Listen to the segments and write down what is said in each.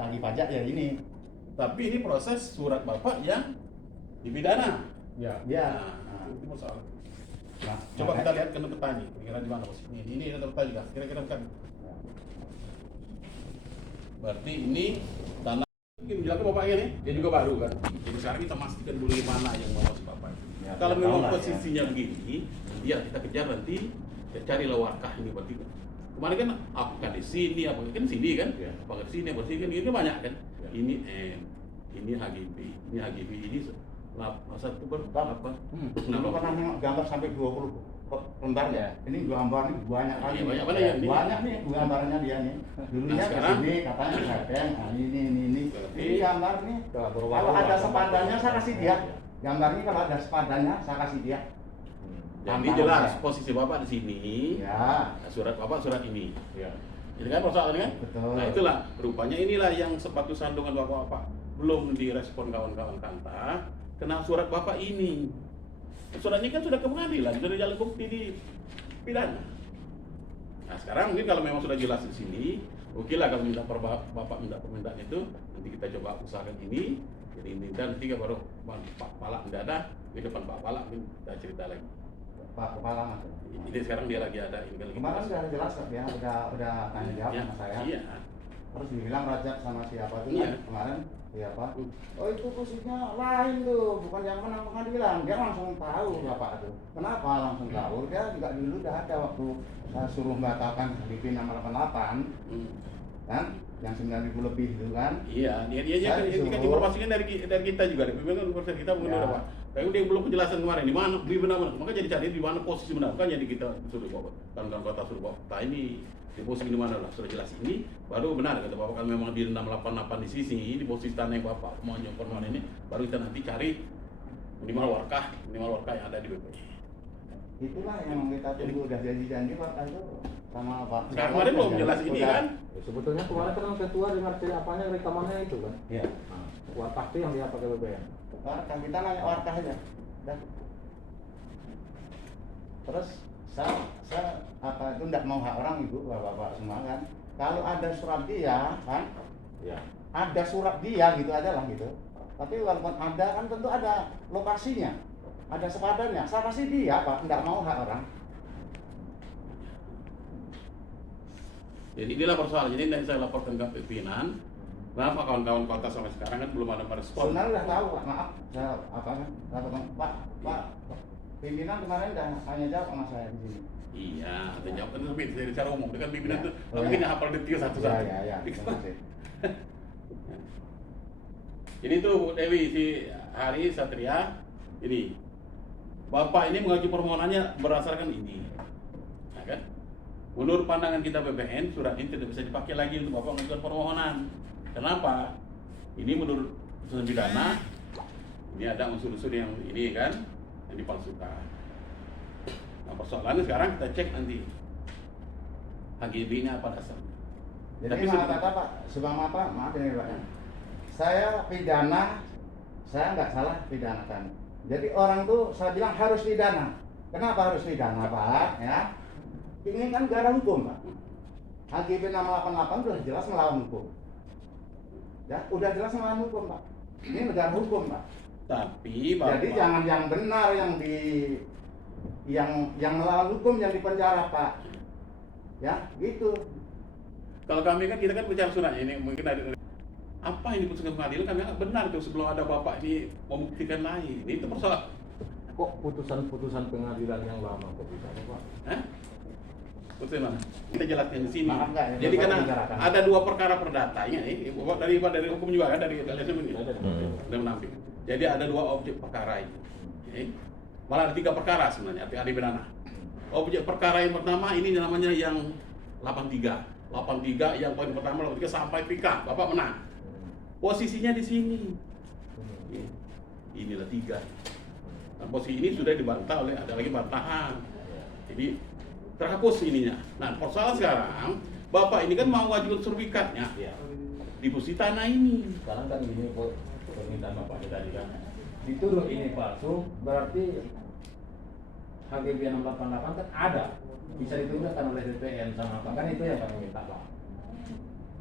tagih pajak ya ini. Tapi ini proses surat bapak yang dipidana. Ya. Ya. Nah, itu masalah. Nah, Coba kita lihat ke petani, kira-kira di mana posisi ini ada petani kah? Kira-kira kan. Berarti ini tanah mungkin bilangnya bapaknya nih, dia juga baru kan. Jadi sekarang kita pastikan dulu yang mana yang mau masuk bapak. Ya, Kalau ya, memang tahu lah, posisinya begini, ya kita kejar nanti, ya carilah warkah ini berarti. Kemarin kan apakah di sini, apakah kan sini kan? Ya. Apakah di sini, apakah di sini kan? Ini banyak kan? Ya. Ini M, ini HGB, ini masa itu berapa? Dulu pernah nengok gambar sampai 20 lembar ya. Ini gambar nih banyak kali. Iya, banyak mana ya? Ini. Banyak nih gambarnya dia nih. Dulunya Nah, ke sekarang? sini katanya Klaten, nah ini. Berarti- Ini gambar nih. Kalau ada sepadannya saya kasih dia. Gambar ini kalau ada sepadannya saya kasih dia. Jadi Tantangan jelas saya. posisi bapak di sini, Ya. surat bapak surat ini. Ya. Ini kan persoalannya kan? Betul. Nah itulah, rupanya inilah yang sepatu sandungan bapak-bapak belum direspon kawan-kawan kanta, kena surat bapak ini. Surat ini kan sudah ke pengadilan, sudah jalan bukti di pidana. Nah sekarang mungkin kalau memang sudah jelas di sini, oke lah kalau minta bapak minta permintaan itu, nanti kita coba usahakan ini. Jadi ini dan tiga baru Pak Palak tidak ada, di depan Pak Palak kita cerita lagi. Pak Kepala Mas. Ini sekarang dia lagi ada ini lagi. Kemarin sudah jelas kok ya, udah tanya jawab Ya, sama saya. iya. Terus dibilang Rajab sama siapa tuh Iya. kan kemarin siapa? Hmm. Oh itu posisinya lain tuh, bukan yang menang pengadilan. Dia langsung tahu bapak tuh. Kenapa langsung tahu? Dia juga dulu udah ada waktu saya suruh membatalkan BP 688 kan, yang 9.000 lebih itu kan. Iya, dia Saya kan disuruh. informasinya dari kita juga. Memang informasi kita mungkin Ya. udah Pak. Tapi dia belum penjelasan kemarin di mana di benar-benar. Maka jadi cari di mana posisi benar. Kan jadi kita suruh bapak. Kan kata suruh bapak. Nah ini di posisi di mana lah sudah jelas ini baru benar kata bapak kalau memang di 688 di sisi di posisi tanah yang bapak mau nyopor ini baru kita nanti cari minimal warkah yang ada di BP. Itulah yang kita tunggu, udah janji Pak itu sama Pak. Sekarang kemarin belum jelas ini Udah. kan? Ya, sebetulnya kemarin kan ketua dengar apanya rekamannya itu kan. Iya. Nah, wartah itu yang dia pakai BBM. Warkah, kita nanya warkah aja. Udah. Terus saya apa itu enggak mau hak orang ibu bapak semua kan. Kalau ada surat dia kan, Ya. ada surat dia gitu aja lah gitu. Tapi walaupun ada kan tentu ada lokasinya, ada sepadannya. Saya kasih dia pak, enggak mau hak orang. Jadi inilah persoalan. Jadi nanti saya laporkan ke pimpinan. Kenapa kawan-kawan kota sampai sekarang kan belum ada merespon? Sebenarnya udah tahu pak, maaf saya apa kan, lakukan pak pimpinan kemarin udah tanya jawab sama saya di sini. Iya, ada jawab kan lebih dari cara umum. Dengan pimpinan Ya. itu Oh, mungkin ya. hafal detail satu-satu. Ya, terima kasih. Jadi itu Bu Dewi si Hari Satria ini. Bapak ini mengajukan permohonannya berdasarkan ini. Nah, kan? Menurut pandangan kita BPN, surat ini tidak bisa dipakai lagi untuk Bapak mengajukan permohonan. Kenapa? Ini menurut putusan pidana, ini ada unsur-unsur yang ini kan, yang dipalsukan. Nah persoalannya sekarang kita cek nanti HGB-nya apa dasarnya. Jadi Tapi maaf kata Pak, sebab apa? Maaf ini Pak. Saya pidana, saya nggak salah pidanakan. Jadi orang tuh saya bilang harus pidana. Kenapa harus pidana Pak? Ya, ini kan negara hukum Pak. HGB 688 sudah jelas melawan hukum. Ya, udah jelas melawan hukum Pak. Ini negara hukum Pak. Tapi Bapak, Jadi jangan yang benar yang melawan hukum yang dipenjara Pak. Ya, gitu. kalau kami kan kita kan bicara surat ini mungkin ada apa ini putusan pengadilan kami nggak benar tuh sebelum ada bapak ini membuktikan lain. Ini itu persoalan. Kok putusan-putusan pengadilan yang lama kok bisa Pak? Hah? Putusan mana? Kita jelaskan di sini. Maaf, nggak, Jadi Bapak karena bicarakan. ada dua perkara perdata ini, Bapak dari hukum juga kan dari LSM ini. Sudah menampik. Jadi ada dua objek perkara ini. Oke. Malah ada tiga perkara sebenarnya, arti pidana. Objek perkara yang pertama ini namanya yang 83. 83 yang poin pertama 83 sampai PK, Bapak menang. Posisinya di sini. Oke. Inilah tiga. Nah, posisi ini sudah dibantah oleh ada lagi bantahan. Jadi terhapus ininya. Nah, persoalan sekarang, Bapak ini kan mau ngajukan sertifikatnya Ya. di posisi tanah ini. Sekarang kan gini permintaan Bapaknya tadi kan. Dituduh ini palsu, berarti HGB 688 kan ada. Bisa ditudahkan oleh BPN sama apa kan itu yang kami minta Pak.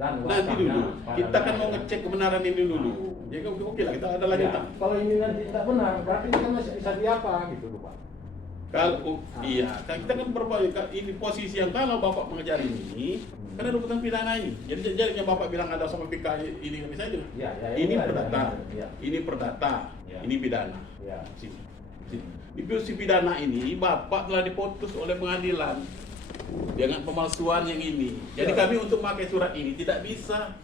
dan Nanti wakafnya dulu, pada kita kan mau negara. ngecek kebenaran ini dulu. Jadi oke lah, kita ada lanjutan. Ya, kalau ini nanti tidak benar, berarti ini kan masih bisa diapa gitu loh Pak. Kalau iya, kita kan ini posisi yang kalau Bapak mengejar ini, kan ada urusan pidana ini. Jadi yang Bapak bilang ada sama PK ini bisa aja. Ya, ya, Ini ya, perdata, ya. ini perdata, Ya. ini pidana. Ya. Sini. Di posisi pidana ini, Bapak telah diputus oleh pengadilan dengan pemalsuan yang ini. Jadi Ya. kami untuk memakai surat ini tidak bisa.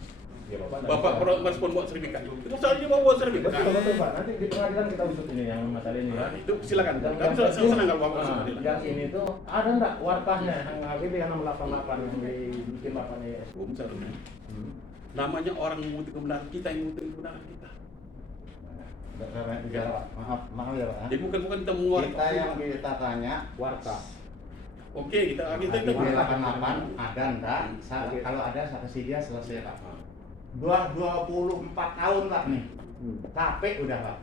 Ya, Bapak merespon buat sertifikat. Itu soalnya mau buat sertifikat. Betul Pak. Nanti di pengadilan kita usut ini yang masalah ini ya. Nah, itu silakan. Dan Kami yang senang kalau Bapak masuk nah, pengadilan. yang ini tuh ada enggak wartahnya yang HGB yang 688 yang dibikin Bapak nih? Hukum seharusnya. Namanya orang mengutuk kebenaran kita yang mengutuk kebenaran kita. Maaf ya Pak. Jadi bukan kita mengeluarkan. Kita yang kita tanya Wartah. Oke, kita AGB 88 ada enggak? Oke. Kalau ada saya kasih dia selesai Pak. 24 tahun Pak nih. Capek udah Pak.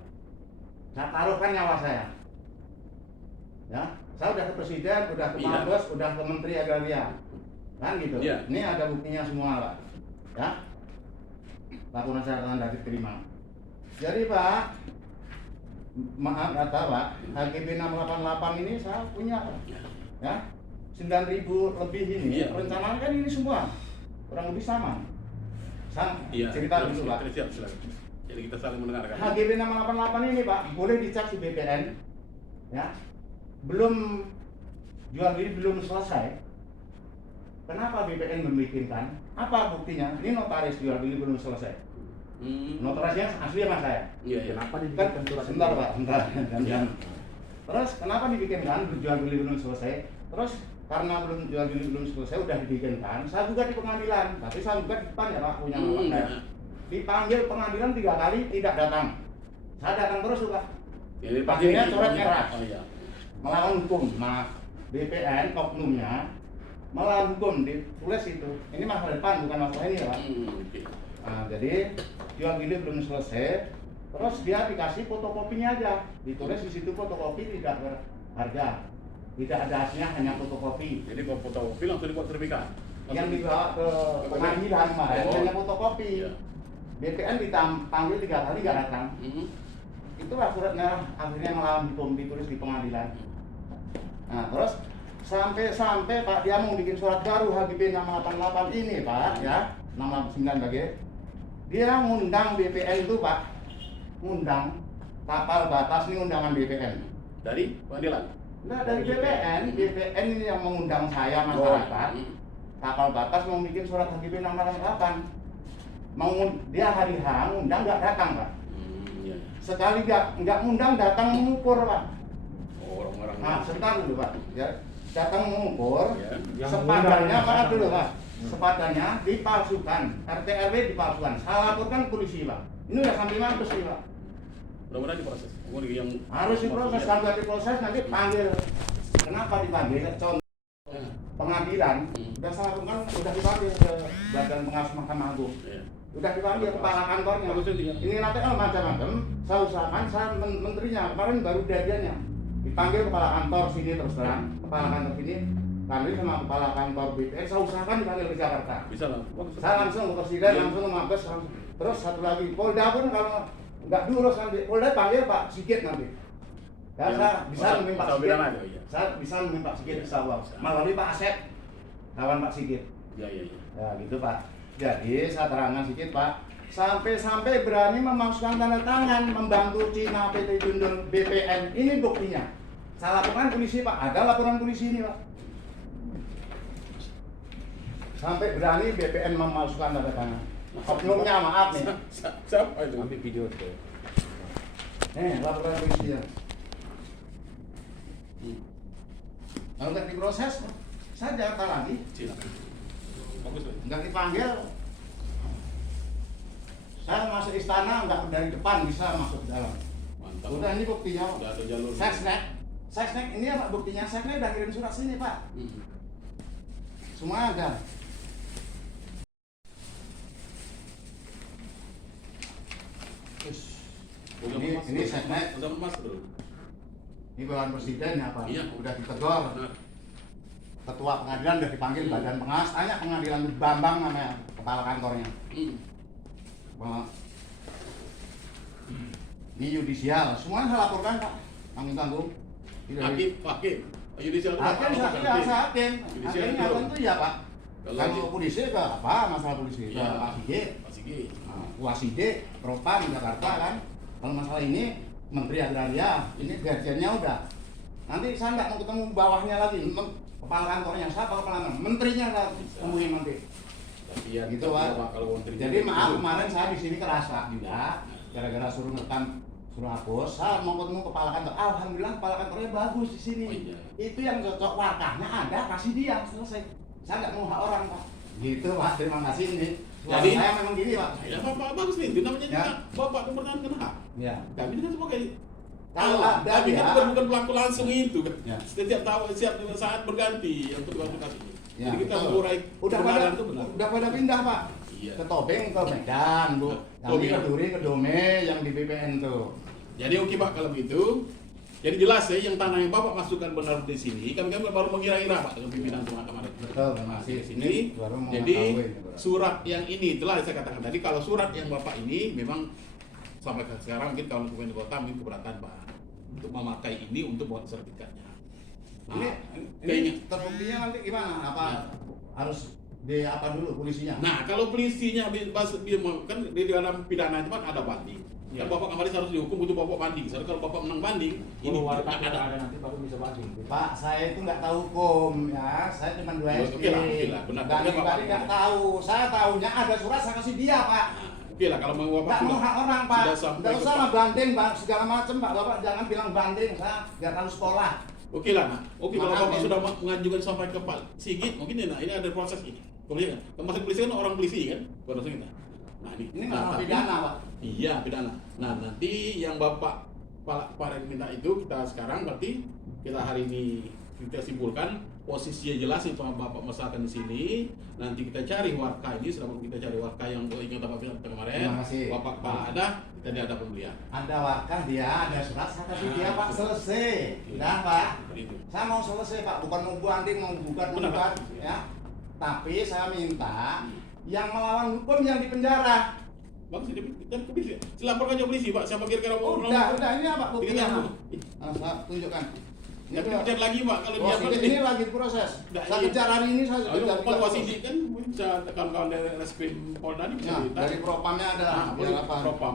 Saya taruhkan nyawa saya. Ya, saya udah ke presiden, udah ke Iya. Mabes, udah ke Menteri Agraria. Kan gitu. Iya. Ini ada buktinya semua Pak. Ya. Laporan saya sudah diterima. Jadi Pak, maaf kata Pak, HGB 688 ini saya punya Pak. Ya. 9.000 lebih ini, Iya. perencanaan kan ini semua kurang lebih sama. Saya Iya. cerita dulu Pak. Siap, silakan. Jadi kita saling mendengarkan. HGB 688 ini Pak, boleh dicek di BPN, ya. Belum jual beli belum selesai. Kenapa BPN membikinkan? Apa buktinya? Ini notaris jual beli belum selesai. Notarisnya asli sama saya. Iya, iya. Kenapa Kan dibikin surat sebentar ini? Pak, sebentar. Iya. Terus kenapa dibikinkan? Jual beli belum selesai. Terus karena belum jual beli belum selesai udah dibikinkan. Saya juga di pengadilan, tapi saya juga di depan ya Pak punya bapak saya. Iya. Dipanggil pengadilan 3 kali tidak datang. Saya datang terus tuh Pak. Jadi Pastinya coret merah. Oh iya. Melawan hukum. Nah, BPN oknumnya melawan hukum ditulis itu. Ini masalah depan bukan masalah ini ya Pak. Oke. Nah, jadi jual beli belum selesai. Terus dia dikasih fotokopinya aja. Ditulis di situ fotokopi tidak berharga. Tidak ada hasilnya, hanya fotokopi. Jadi kalau fotokopi langsung dibuat sertifikat. Yang dibawa ke pengadilan kemarin Oh. hanya fotokopi. Iya. BPN dipanggil 3 kali nggak datang. Itulah suratnya akhirnya melawan hukum ditulis di pengadilan. Nah terus sampai Pak dia mau bikin surat baru HGB 688 ini Pak ya 689 bagi dia ngundang BPN itu Pak, ngundang kapal batas ini undangan BPN. Dari pengadilan. Nah dari BPN ini yang mengundang saya masyarakat. Kapal batas mau bikin surat HGB 688. Mau dia hari H ngundang nggak datang Pak. Iya. Sekali nggak ngundang datang mengukur Pak. Oh, orang-orang. Nah sebentar dulu Pak ya datang mengukur Ya. Yang sepadannya mengundang Pak yang dulu sama. Pak sepadannya dipalsukan RT RW dipalsukan saya laporkan polisi Pak ini udah sampai Mabes nih Pak Mudah-mudahan diproses. Kemudian yang harus diproses Iya. kalau nggak diproses nanti panggil kenapa dipanggil contoh pengadilan udah saya lakukan udah dipanggil ke Badan Pengawas Mahkamah Agung Iya. udah dipanggil kepala kantornya Bagusnya dia. ini nanti macam-macam saya usahakan saya menterinya kemarin baru jadiannya dipanggil kepala kantor sini terus terang kepala kantor sini kami sama kepala kantor BPN saya usahakan dipanggil ke Jakarta Bisa lah. Bagus. saya langsung ke presiden Iya. langsung ke Mabes terus satu lagi Polda pun kalau nggak diurus nanti Polda panggil Pak Sigit nanti ya Yang saya bisa pasal- meminta pasal Sigit pidana aja, iya. saya bisa meminta Sigit insya Allah melalui Pak Asep kawan Pak Sigit Iya, iya, iya. ya gitu Pak jadi saya terangkan sedikit Pak sampai berani memasukkan tanda tangan membantu Cina PT Jundul BPN ini buktinya saya laporkan polisi Pak ada laporan polisi ini Pak sampai berani BPN memasukkan tanda tangan oknumnya maaf nih Siapa itu? Ambil video itu. laporan polisi ya kalau nggak diproses saya jangan lagi Silakan. Bagus lah. nggak dipanggil saya masuk istana nggak dari depan bisa masuk ke dalam Mantap. udah ini buktinya Udah ada jalur. Sesnek ini ya Pak buktinya Sesnek udah kirim surat sini Pak semua ada ini Sesnek Udah mas bro. ini bawahan presiden ya Pak Iya. udah ditegur Benar. ketua pengadilan udah dipanggil badan pengawas tanya pengadilan itu Bambang namanya kepala kantornya. Kepala di yudisial, semuanya saya laporkan Pak. Tanggung tanggung. Hakim, yudisial Hakim hakim. Hakimnya tentu ya Pak. Kalau Kalau polisi ke apa masalah polisi ke Ya. Pak Sigit, Pak Sigit. Waside, Propam Jakarta kan. Kalau masalah ini Menteri Agraria, ini dirjennya udah. Nanti saya nggak mau ketemu bawahnya lagi, kepala kantornya siapa kepala kantor, menterinya lah temuin nanti. Tapi ya Gitu Pak. Kalau menteri. Jadi maaf kemarin saya di sini kerasa juga, gara-gara suruh ngerekam, suruh hapus. Saya mau ketemu kepala kantor. Alhamdulillah kepala kantornya bagus di sini. Oh, iya. Itu yang cocok warkahnya ada, kasih dia selesai. Saya nggak mau hak orang Pak. Gitu Pak, terima kasih ini. Jadi Saya memang gini Pak. Ya Bapak bagus nih, itu namanya Ya. juga Bapak mempertahankan hak. Ya. Kami kan sebagai Kalau ada kami kan dia- bukan pelaku langsung itu kan. Ya. Setiap saat berganti yang petugas kasus ini. Ya, Jadi kita betul. mengurai udah pada kebenaran itu benar. udah pada pindah Pak. Iya. Ke Tobeng ke Medan Bu. Kami Tobeng. ke Duri ke Dome yang di BPN tuh. Jadi oke Pak kalau begitu. Jadi jelas ya yang tanah yang Bapak masukkan benar di sini. Kami baru mengira-ira Pak dengan pimpinan kemarin. Betul, terima kasih. Di sini. Baru mau Jadi mengetahui ini, Bro. surat yang ini telah saya katakan tadi kalau surat yang Bapak ini memang sampai sekarang mungkin kalau dokumen kota mungkin keberatan Pak untuk memakai ini untuk buat sertifikatnya. Nah, Ini kayaknya. terbuktinya nanti gimana? Apa Ya. harus di apa dulu polisinya? Nah, kalau polisinya kan di dalam pidana itu kan ada banding. Ya. Kan Bapak kemarin harus dihukum butuh Bapak banding. Soalnya kalau Bapak menang banding, ini Warta tidak tidak ada. ada nanti baru bisa banding. Pak, saya itu nggak tahu hukum ya. Saya cuma 2 Ya, SD. oke lah, benar. Dan Oke, Bapak. pribadi nggak tahu. Saya tahunya ada surat saya kasih dia Pak. Nah, oke lah kalau mau Bapak Nggak mau hak orang Pak. sudah sampai Nggak ke usah Pak. lah banding Pak segala macam Pak. Bapak jangan bilang banding. Saya nggak tahu sekolah. Oke lah, nah. Oke kalau Maaf, Bapak ya. sudah mengajukan sampai ke Pak Sigit, mungkin ya, nah ini ada proses ini. Kemudian kan, termasuk polisi kan orang polisi kan, bukan langsung kita. Nah Ini nah, masalah tapi- pidana Pak. Iya pidana. Nah nanti yang Bapak Pak minta itu kita sekarang berarti kita hari ini kita simpulkan posisinya jelas itu Bapak masalkan di sini. Nanti kita cari warka ini, selama kita cari warka yang ingat Bapak bilang kemarin. Terima kasih. Bapak kepala ada, kita ada pembelian. Ada wakah dia, ada surat saya kasih dia Pak, betul. selesai. Iya. Dah Pak. Seperti itu. Saya mau selesai Pak, bukan mau banding, mau Benar, bukan Pak. ya. Tapi saya minta yang melawan hukum yang di penjara. Bagus, kita ke polisi. Silaporkan ke polisi, Pak. Siapa kira-kira mau Udah ini apa buktinya? Tinggal Nah, saya tunjukkan. Ini Tapi dia. kejar lagi, Pak. Kalau Oh, dia ini lagi proses. Nggak, Saya iya. kejar hari ini saya Ayo, kejar. Pak Wasidi kan bisa kawan-kawan dari Reskrim Polda ini bisa Nah, cerita. dari propamnya ada. Nah, Biar apa? propam.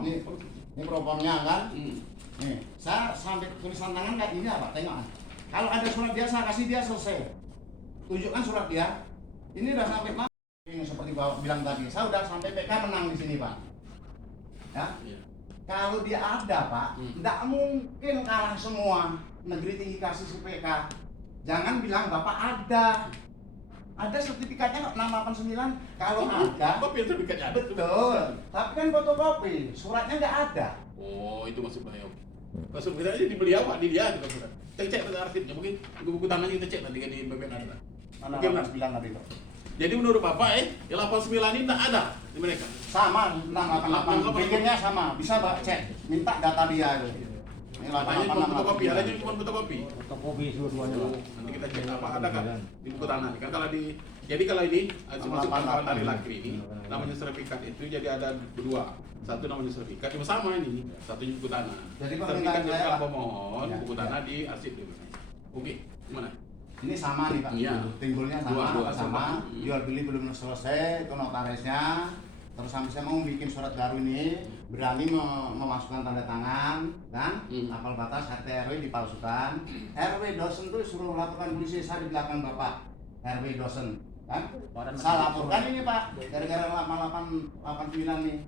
Ini propamnya kan. Hmm. Nih, saya sampai tulisan tangan kayak gini apa? Tengok. Kalau ada surat dia saya kasih dia selesai. Tunjukkan surat dia. Ini udah sampai mana? Ini seperti Bapak bilang tadi. Saya udah sampai PK menang di sini, Pak. Ya. Iya. Kalau dia ada, Pak, tidak mungkin kalah semua. Negeri tinggi kasih si PK. Jangan bilang Bapak ada. Ada sertifikatnya 689. Kalau ada, Kopi yang sertifikatnya ada. betul. Tapi kan fotokopi, suratnya nggak ada. Oh, itu masuk beliau. Masuk kita aja dibeli awak di dia itu kan. Kita cek pada arsipnya mungkin buku-buku tanahnya kita cek nanti kan di BPN ada. Mana Oke, benar. bilang tadi itu? Jadi menurut Bapak yang 89 ini tak ada di mereka. Sama 688. Bikinnya sama. Bisa Pak cek. Minta data dia itu. Ini Katanya cuma fotokopi, ada yang cuma fotokopi. Fotokopi dua-duanya Pak. Nanti kita cek apa ada kan di buku tanah. Kan kalau di jadi kalau ini masuk kawan dari Lakri ini namanya sertifikat itu jadi ada dua. Satu namanya sertifikat cuma sama ini. Satu buku tanah. Jadi sertifikat permintaan saya, yang Pak. pemohon Ya, buku ya. tanah di arsip dulu. Oke, gimana? Ini sama nih Pak. Iya. Timbulnya sama, Dua-dua sama. sama. Jual beli belum selesai, itu notarisnya. Terus sampai saya mau bikin surat baru ini, berani memasukkan tanda tangan, kan? Apal batas RT RW dipalsukan. RW dosen tuh suruh laporkan polisi, saya di belakang Bapak. RW dosen, kan? Saya laporkan ini Pak, gara-gara 8889 nih.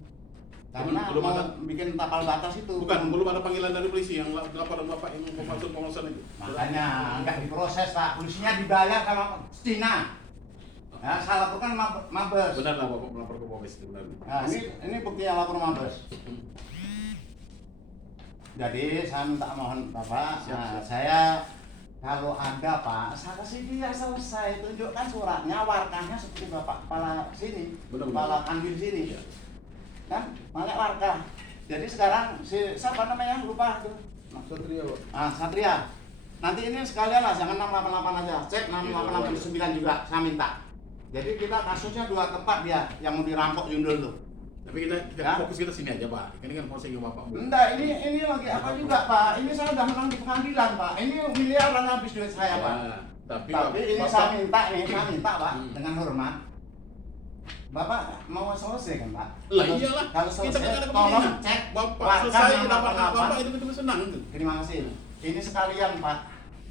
Karena Belum mau ada- bikin tapal batas itu. Bukan, belum ada panggilan dari polisi yang laporan Bapak yang memasuk pengurusan itu. Makanya nggak diproses Pak, polisinya dibayar sama Cina. Ya, saya laporkan Mabes. Benar lah Bapak melapor ke Polres itu benar. Nah, ini bukti yang lapor Mabes. Jadi saya minta mohon Bapak, Siap, siap. saya kalau ada Pak, saya kasih dia selesai, tunjukkan suratnya, warkahnya seperti Bapak kepala sini, Benar, kepala benar. kanwil sini, Iya. kan, banyak warkah. Jadi sekarang si siapa namanya lupa tuh, Satria, Pak. Satria. Nanti ini sekalian lah, jangan 688 aja, cek 6889 juga, saya minta. Jadi kita kasusnya 2 tempat dia yang mau dirampok Yundul tuh. Tapi kita Ya. fokus kita sini aja Pak. Ini kan polsek Bapak. Enggak, ini lagi apa juga Pak? Ini saya udah menang di pengadilan Pak. Ini miliaran habis duit saya Pak. Ya, tapi Ini Bapak, saya minta nih, saya minta Pak Hmm. dengan hormat. Bapak mau selesai kan Pak? lah iyalah. Kalau Kita selesai, kan ada tolong kepentingan. cek Bapak warga selesai yang dapat apa-apa. Bapak itu betul senang itu. Terima kasih. Ini sekalian Pak.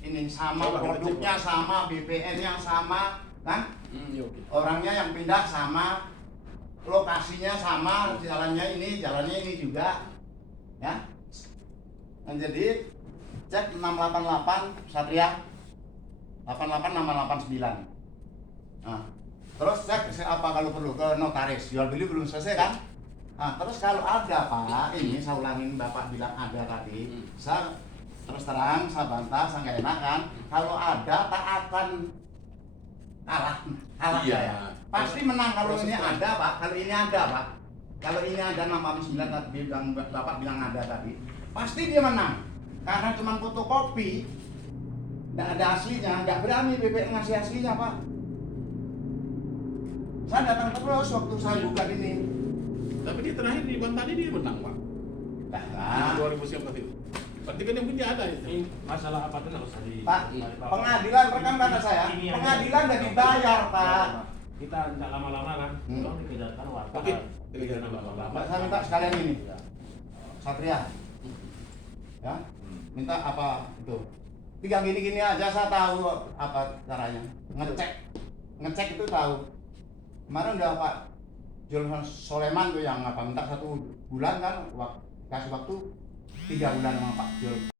Ini sama Coba kita produknya cek. sama, BPN yang sama, kan? Ya oke. Orangnya yang pindah sama, lokasinya sama, jalannya ini juga, ya. Nah, jadi cek 688 Satria 88689. Nah, terus cek apa kalau perlu ke notaris, jual beli belum selesai kan? Nah, terus kalau ada Pak, ini saya ulangin Bapak bilang ada tadi, saya terus terang saya bantah, saya nggak enak kan? Kalau ada tak akan kalah Iya. saya. Pasti menang kalau Proses ini terang. ada Pak, kalau ini ada Pak. Kalau ini ada 689 tadi bilang Bapak bilang ada tadi, pasti dia menang. Karena cuma fotokopi, nggak ada aslinya, nggak berani BPN ngasih aslinya Pak. Saya datang terus waktu saya buka ini. Tapi dia terakhir di Banten tadi dia menang Pak. Nah, 2019 itu. Berarti kan yang punya ada itu. Ini masalah apa tuh nggak usah di Pak, pengadilan rekam data saya, Ini yang- pengadilan udah dibayar Pak. Kita nggak lama-lama kan, Hmm. tolong dikejarkan warga. Oke. Dikejar nama bapak. Pak, saya minta sekalian ini. Satria, ya, minta apa itu? Tiga gini-gini aja saya tahu apa caranya. Ngecek itu tahu. Kemarin udah Pak Jul Soleman tuh yang apa minta 1 bulan kan, kasih waktu 3 bulan sama Pak Jul.